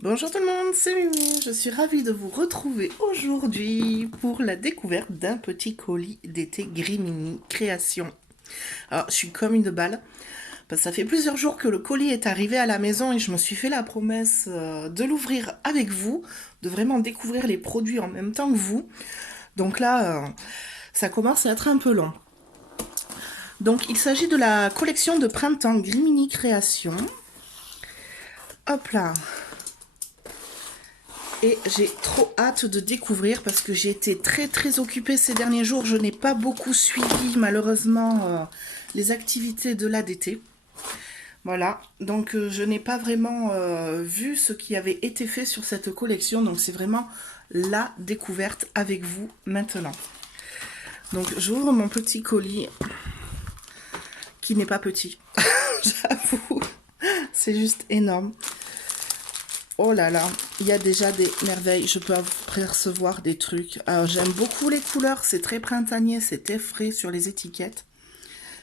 Bonjour tout le monde, c'est Mimi. Je suis ravie de vous retrouver aujourd'hui pour la découverte d'un petit colis d'été Grimini Création. Alors, je suis comme une balle, parce que ça fait plusieurs jours que le colis est arrivé à la maison et je me suis fait la promesse de l'ouvrir avec vous, de vraiment découvrir les produits en même temps que vous. Donc là, ça commence à être un peu long. Donc, il s'agit de la collection de printemps Grimini Création. Hop là, et j'ai trop hâte de découvrir parce que j'ai été très occupée ces derniers jours. Je n'ai pas beaucoup suivi malheureusement les activités de l'ADT. Voilà, donc je n'ai pas vraiment vu ce qui avait été fait sur cette collection. Donc c'est vraiment la découverte avec vous maintenant. Donc j'ouvre mon petit colis qui n'est pas petit. J'avoue, c'est juste énorme. Oh là là, il y a déjà des merveilles, je peux percevoir des trucs. Alors j'aime beaucoup les couleurs, c'est très printanier, c'est très frais sur les étiquettes.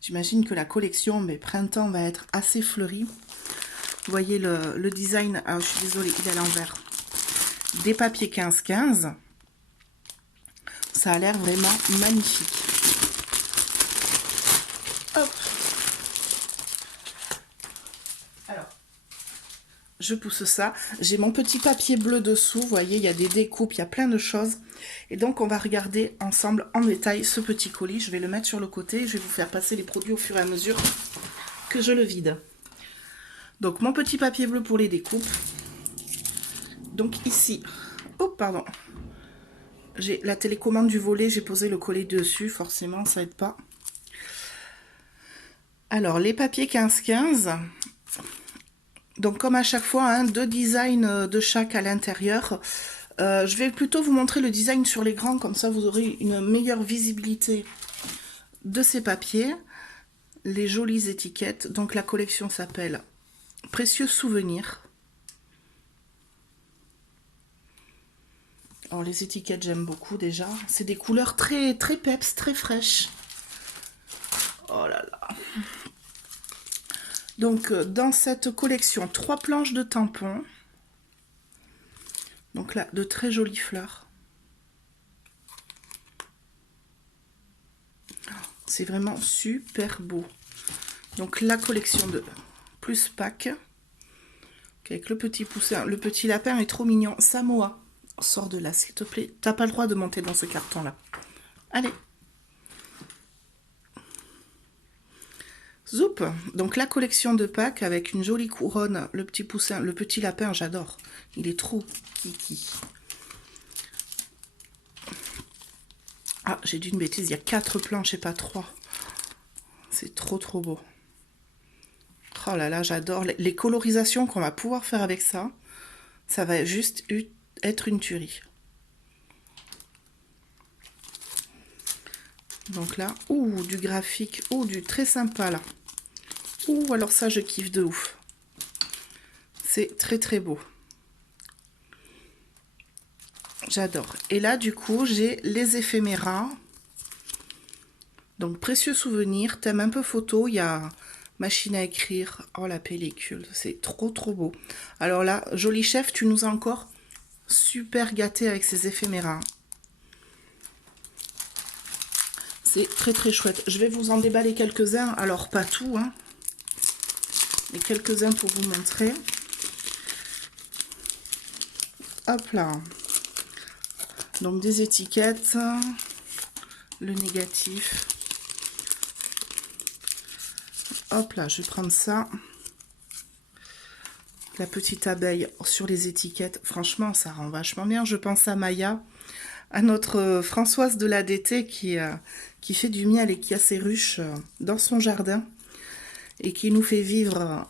J'imagine que la collection, mais printemps, va être assez fleurie. Vous voyez le design, alors je suis désolée, il est à l'envers. Des papiers 15-15. Ça a l'air vraiment magnifique. Hop. Alors, je pousse ça. J'ai mon petit papier bleu dessous. Vous voyez, il y a des découpes, il y a plein de choses. Et donc, on va regarder ensemble en détail ce petit colis. Je vais le mettre sur le côté. Je vais vous faire passer les produits au fur et à mesure que je le vide. Donc, mon petit papier bleu pour les découpes. Donc, ici, oh, pardon. J'ai la télécommande du volet. J'ai posé le colis dessus. Forcément, ça aide pas. Alors, les papiers 15-15. Donc comme à chaque fois, hein, deux designs de chaque à l'intérieur. Je vais plutôt vous montrer le design sur les grands, comme ça vous aurez une meilleure visibilité de ces papiers. Les jolies étiquettes. Donc la collection s'appelle Précieux Souvenirs. Alors les étiquettes j'aime beaucoup déjà. C'est des couleurs très peps, très fraîches. Oh là là. Donc dans cette collection, 3 planches de tampons. Donc là, de très jolies fleurs. C'est vraiment super beau. Donc la collection de plus pack. Avec le petit poussin. Le petit lapin est trop mignon. Samoa, sors de là s'il te plaît. T'as pas le droit de monter dans ce carton là. Allez. Zoup. Donc la collection de Pâques avec une jolie couronne. Le petit poussin, le petit lapin, j'adore. Il est trop kiki. Ah, j'ai dit une bêtise, il y a 4 planches et pas 3. C'est trop beau. Oh là là, j'adore les colorisations qu'on va pouvoir faire avec ça. Ça va juste être une tuerie. Donc là, ouh, du graphique, ouh, du très sympa là. Ouh, alors ça, je kiffe de ouf. C'est très beau. J'adore. Et là, du coup, j'ai les éphéméras. Donc, précieux souvenirs, thème un peu photo. Il y a machine à écrire. Oh, la pellicule, c'est trop beau. Alors là, joli chef, tu nous as encore super gâté avec ces éphéméras. C'est très chouette. Je vais vous en déballer quelques-uns. Alors, pas tout, hein. Mais quelques-uns pour vous montrer. Hop là. Donc, des étiquettes. Le négatif. Hop là, je vais prendre ça. La petite abeille sur les étiquettes. Franchement, ça rend vachement bien. Je pense à Maya, à notre Françoise de l'ADT qui fait du miel et qui a ses ruches dans son jardin et qui nous fait vivre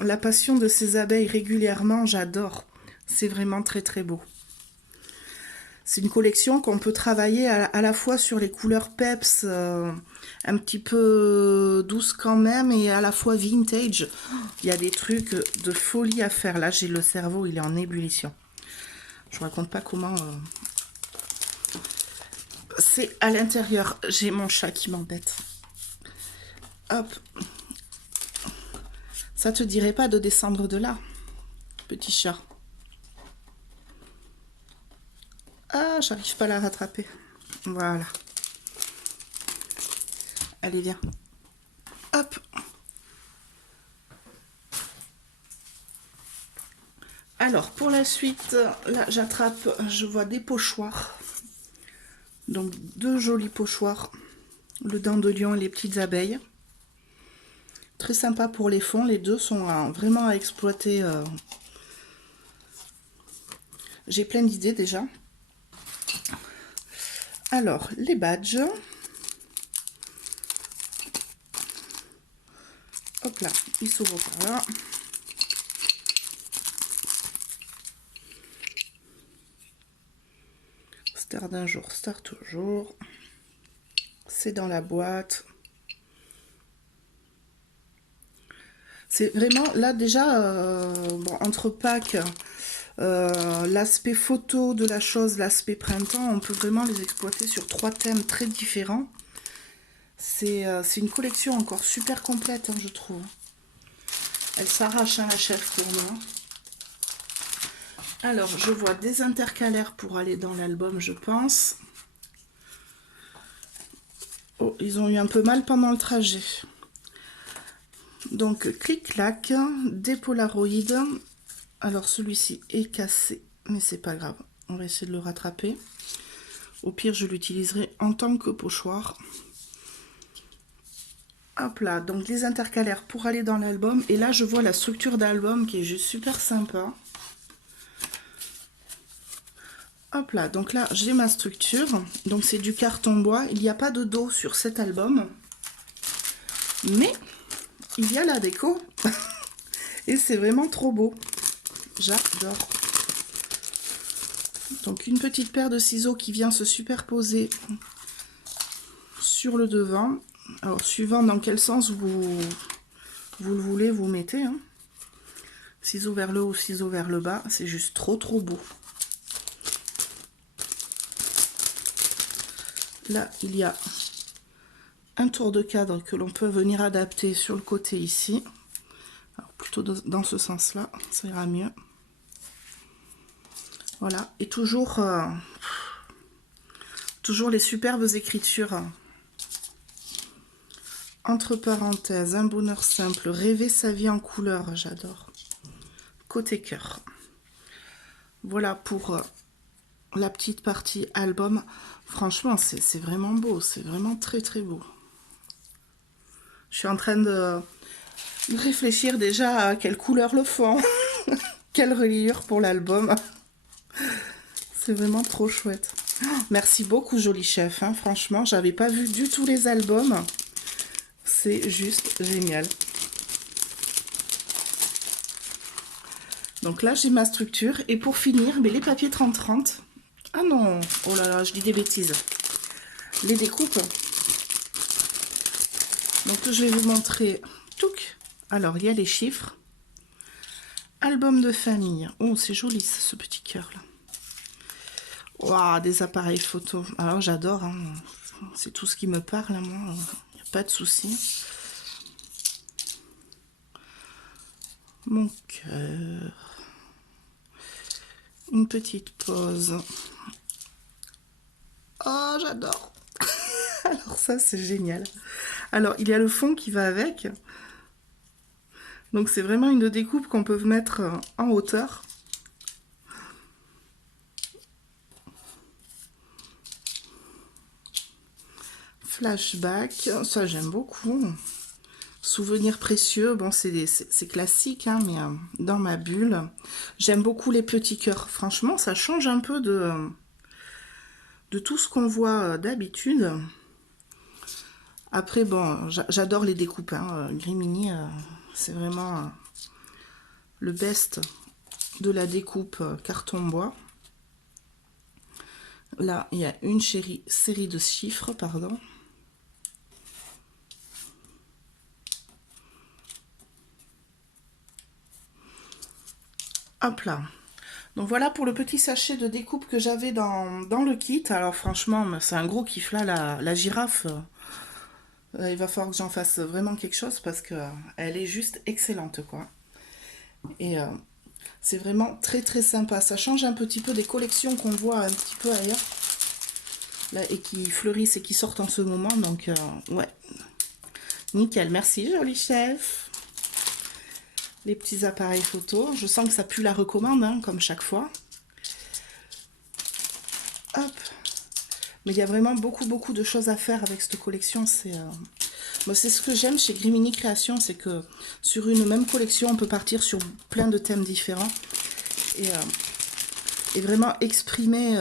la passion de ces abeilles régulièrement. J'adore. C'est vraiment très beau. C'est une collection qu'on peut travailler à la fois sur les couleurs peps, un petit peu douces quand même, et à la fois vintage. Il y a des trucs de folie à faire. Là, j'ai le cerveau, il est en ébullition. Je vous raconte pas comment... C'est à l'intérieur. J'ai mon chat qui m'embête. Hop. Ça te dirait pas de descendre de là, petit chat? Ah, j'arrive pas à la rattraper. Voilà. Allez, viens. Hop. Alors, pour la suite, là, j'attrape, je vois des pochoirs. Donc, deux jolis pochoirs. Le dent de lion et les petites abeilles. Très sympa pour les fonds. Les deux sont vraiment à exploiter. J'ai plein d'idées déjà. Alors, les badges. Hop là, ils s'ouvrent par là. Star d'un jour, star toujours. C'est dans la boîte. C'est vraiment, là déjà, bon, entre Pâques, l'aspect photo de la chose, l'aspect printemps, on peut vraiment les exploiter sur 3 thèmes très différents. C'est une collection encore super complète, hein, je trouve. Elle s'arrache, hein, la chef, pour nous. Alors, je vois des intercalaires pour aller dans l'album, je pense. Oh, ils ont eu un peu mal pendant le trajet. Donc, clic-clac, des polaroïdes. Alors, celui-ci est cassé, mais c'est pas grave. On va essayer de le rattraper. Au pire, je l'utiliserai en tant que pochoir. Hop là, donc les intercalaires pour aller dans l'album. Et là, je vois la structure d'album qui est juste super sympa. Hop là, donc là, j'ai ma structure. Donc, c'est du carton bois. Il n'y a pas de dos sur cet album. Mais, il y a la déco. Et c'est vraiment trop beau. J'adore. Donc, une petite paire de ciseaux qui vient se superposer sur le devant. Alors, suivant dans quel sens vous le voulez, vous mettez. Hein. Ciseaux vers le haut, ciseaux vers le bas. C'est juste trop beau. Là, il y a un tour de cadre que l'on peut venir adapter sur le côté ici. Alors, plutôt dans ce sens-là, ça ira mieux. Voilà. Et toujours les superbes écritures. Entre parenthèses, un bonheur simple, rêver sa vie en couleur, j'adore. Côté cœur. Voilà pour la petite partie album. Franchement, c'est vraiment beau, c'est vraiment très beau. Je suis en train de réfléchir déjà à quelle couleur le fond, quelle reliure pour l'album. C'est vraiment trop chouette. Merci beaucoup, joli chef. Hein. Franchement, j'avais pas vu du tout les albums. C'est juste génial. Donc là, j'ai ma structure. Et pour finir, mais les papiers 30-30. Ah non, oh là là, je dis des bêtises. Les découpes. Donc je vais vous montrer. Touc. Alors, il y a les chiffres. Album de famille. Oh, c'est joli ce petit cœur là. Waouh, des appareils photo. Alors j'adore. Hein. C'est tout ce qui me parle, moi. Il n'y a pas de souci. Mon cœur. Une petite pause. Oh, j'adore. Alors ça, c'est génial. Alors, il y a le fond qui va avec. Donc, c'est vraiment une découpe qu'on peut mettre en hauteur. Flashback, ça j'aime beaucoup. Souvenirs précieux, bon c'est classique, hein, mais dans ma bulle. J'aime beaucoup les petits cœurs. Franchement, ça change un peu de tout ce qu'on voit d'habitude. Après, bon, j'adore les découpes. Hein. Grimini, c'est vraiment le best de la découpe carton bois. Là, il y a une série de chiffres, pardon. Hop là. Donc voilà pour le petit sachet de découpe que j'avais dans le kit. Alors franchement, c'est un gros kiff là, la girafe. Il va falloir que j'en fasse vraiment quelque chose parce que elle est juste excellente quoi. Et C'est vraiment très très sympa. Ça change un petit peu des collections qu'on voit un petit peu ailleurs. Là, et qui fleurissent et qui sortent en ce moment. Donc, ouais. Nickel. Merci, joli chef. Les petits appareils photo. Je sens que ça pue la recommande, hein, comme chaque fois. Hop. Mais il y a vraiment beaucoup de choses à faire avec cette collection. C'est ce que j'aime chez Grimini Création, c'est que sur une même collection, on peut partir sur plein de thèmes différents et vraiment exprimer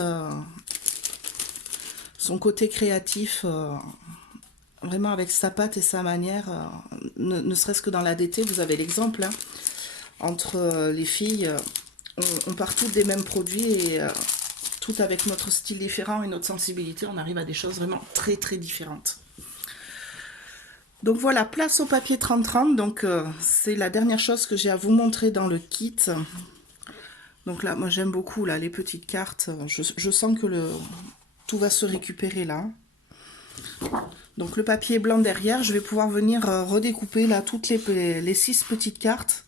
son côté créatif, vraiment avec sa patte et sa manière. Ne serait-ce que dans l'ADT, vous avez l'exemple, hein, entre les filles, on part toutes des mêmes produits et tout avec notre style différent et notre sensibilité, on arrive à des choses vraiment très très différentes. Donc voilà, place au papier 30-30. Donc c'est la dernière chose que j'ai à vous montrer dans le kit. Donc là, moi j'aime beaucoup là les petites cartes. Je sens que tout va se récupérer là. Donc le papier blanc derrière, je vais pouvoir venir redécouper là toutes les 6 petites cartes.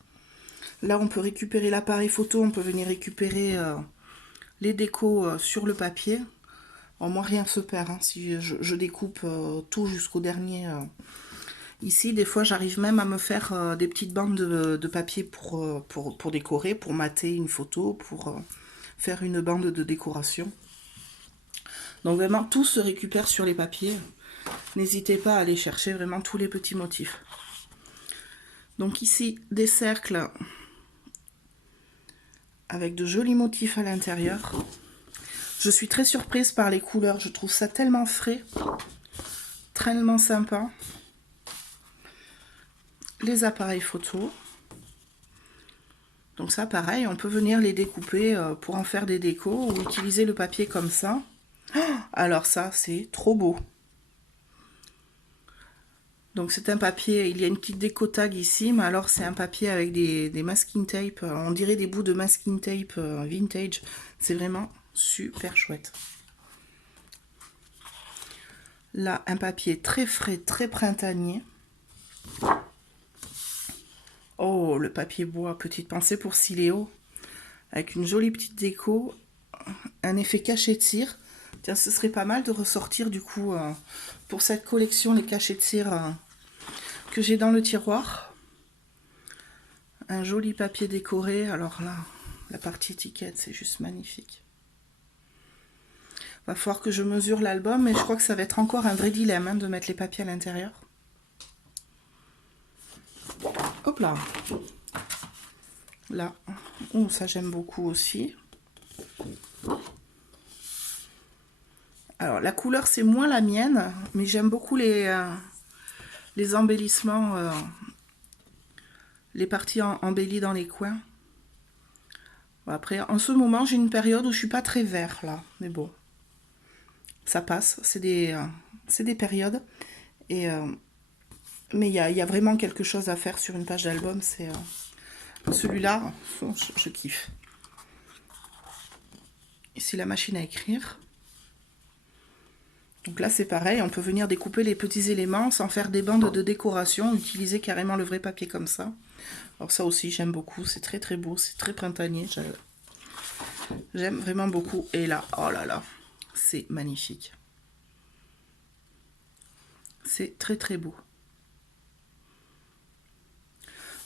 Là on peut récupérer l'appareil photo, on peut venir récupérer les décos sur le papier. Alors, moi rien ne se perd, hein, si je découpe tout jusqu'au dernier. Ici, des fois, j'arrive même à me faire des petites bandes de papier pour décorer, pour mater une photo, pour faire une bande de décoration. Donc vraiment, tout se récupère sur les papiers. N'hésitez pas à aller chercher vraiment tous les petits motifs. Donc ici, des cercles avec de jolis motifs à l'intérieur. Je suis très surprise par les couleurs. Je trouve ça tellement frais, tellement sympa. Les appareils photo. Donc ça, pareil, on peut venir les découper pour en faire des décos ou utiliser le papier comme ça. Alors ça, c'est trop beau. Donc c'est un papier, il y a une petite déco tag ici, mais alors c'est un papier avec des masking tape. On dirait des bouts de masking tape vintage. C'est vraiment super chouette. Là, un papier très frais, très printanier. Oh, le papier bois, petite pensée pour Siléo. Avec une jolie petite déco, un effet cachet de cire. Tiens, ce serait pas mal de ressortir du coup pour cette collection les cachets de cire que j'ai dans le tiroir. Un joli papier décoré. Alors là, la partie étiquette, c'est juste magnifique. Va falloir que je mesure l'album, mais je crois que ça va être encore un vrai dilemme hein, de mettre les papiers à l'intérieur. Hop là. Là. Oh, ça j'aime beaucoup aussi. Alors la couleur c'est moins la mienne, mais j'aime beaucoup les embellissements, les parties embellies dans les coins. Bon, après, en ce moment j'ai une période où je suis pas très vert là, mais bon, ça passe, c'est des périodes. Et, mais il y a vraiment quelque chose à faire sur une page d'album, c'est celui-là, je kiffe. Ici la machine à écrire. Donc là c'est pareil, on peut venir découper les petits éléments sans faire des bandes de décoration, utiliser carrément le vrai papier comme ça. Alors ça aussi j'aime beaucoup, c'est très très beau, c'est très printanier, j'aime vraiment beaucoup. Et là, oh là là, c'est magnifique. C'est très très beau.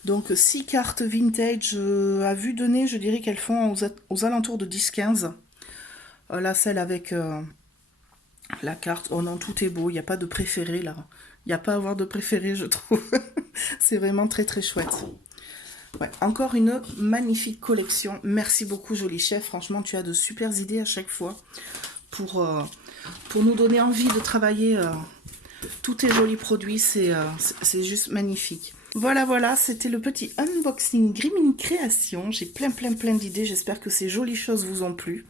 Donc 6 cartes vintage à vue de nez, je dirais qu'elles font aux alentours de 10-15. Là celle avec... la carte, oh non, tout est beau, il n'y a pas de préféré là. Il n'y a pas à avoir de préféré, je trouve. C'est vraiment très très chouette. Ouais, encore une magnifique collection. Merci beaucoup, joli chef. Franchement, tu as de super idées à chaque fois pour nous donner envie de travailler tous tes jolis produits. C'est juste magnifique. Voilà, c'était le petit unboxing Grimini Création. J'ai plein d'idées. J'espère que ces jolies choses vous ont plu.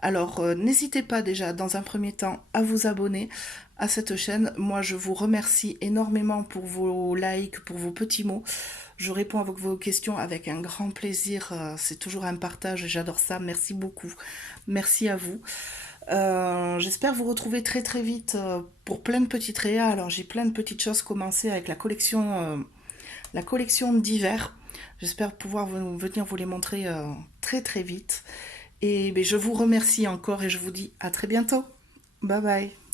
Alors, n'hésitez pas déjà, dans un premier temps, à vous abonner à cette chaîne. Moi, je vous remercie énormément pour vos likes, pour vos petits mots. Je réponds à vos questions avec un grand plaisir. C'est toujours un partage, j'adore ça. Merci beaucoup. Merci à vous. J'espère vous retrouver très vite pour plein de petites réas. Alors, j'ai plein de petites choses commencées avec la collection d'hiver. J'espère pouvoir venir vous les montrer très très vite. Et ben, je vous remercie encore et je vous dis à très bientôt. Bye bye.